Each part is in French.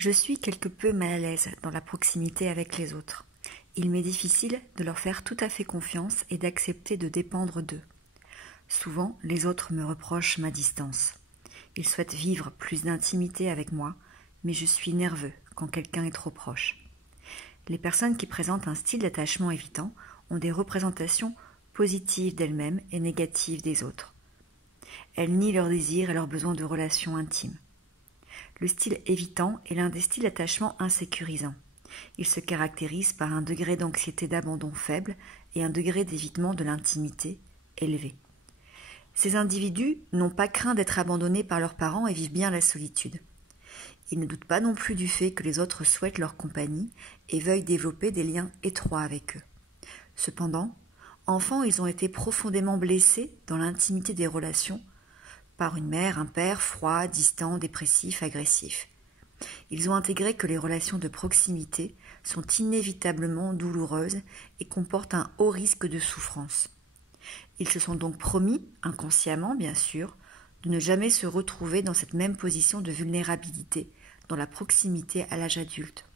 Je suis quelque peu mal à l'aise dans la proximité avec les autres. Il m'est difficile de leur faire tout à fait confiance et d'accepter de dépendre d'eux. Souvent, les autres me reprochent ma distance. Ils souhaitent vivre plus d'intimité avec moi, mais je suis nerveux quand quelqu'un est trop proche. Les personnes qui présentent un style d'attachement évitant ont des représentations positives d'elles-mêmes et négatives des autres. Elles nient leurs désirs et leurs besoins de relations intimes. Le style évitant est l'un des styles d'attachement insécurisants. Il se caractérise par un degré d'anxiété d'abandon faible et un degré d'évitement de l'intimité élevé. Ces individus n'ont pas craint d'être abandonnés par leurs parents et vivent bien la solitude. Ils ne doutent pas non plus du fait que les autres souhaitent leur compagnie et veuillent développer des liens étroits avec eux. Cependant, enfants, ils ont été profondément blessés dans l'intimité des relations par une mère, un père froid, distant, dépressif, agressif. Ils ont intégré que les relations de proximité sont inévitablement douloureuses et comportent un haut risque de souffrance. Ils se sont donc promis, inconsciemment bien sûr, de ne jamais se retrouver dans cette même position de vulnérabilité dans la proximité à l'âge adulte.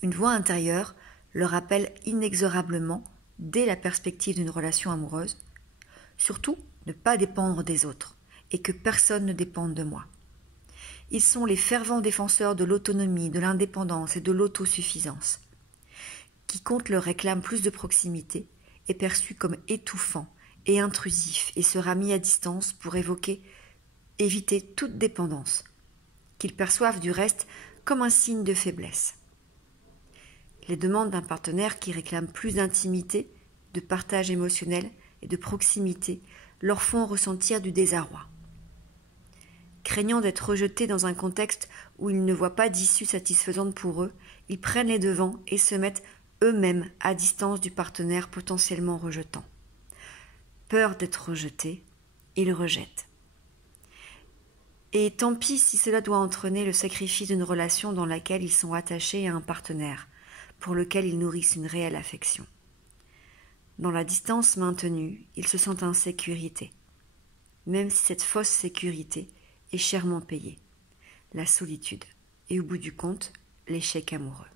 Une voix intérieure leur rappelle inexorablement, dès la perspective d'une relation amoureuse, surtout ne pas dépendre des autres et que personne ne dépende de moi. Ils sont les fervents défenseurs de l'autonomie, de l'indépendance et de l'autosuffisance. Quiconque leur réclame plus de proximité est perçu comme étouffant et intrusif et sera mis à distance pour éviter toute dépendance, qu'ils perçoivent du reste comme un signe de faiblesse. Les demandes d'un partenaire qui réclame plus d'intimité, de partage émotionnel et de proximité leur font ressentir du désarroi. Craignant d'être rejetés dans un contexte où ils ne voient pas d'issue satisfaisante pour eux, ils prennent les devants et se mettent eux-mêmes à distance du partenaire potentiellement rejetant. Peur d'être rejetés, ils rejettent. Et tant pis si cela doit entraîner le sacrifice d'une relation dans laquelle ils sont attachés à un partenaire, pour lequel ils nourrissent une réelle affection. Dans la distance maintenue, ils se sentent en sécurité, même si cette fausse sécurité est chèrement payée, la solitude et au bout du compte, l'échec amoureux.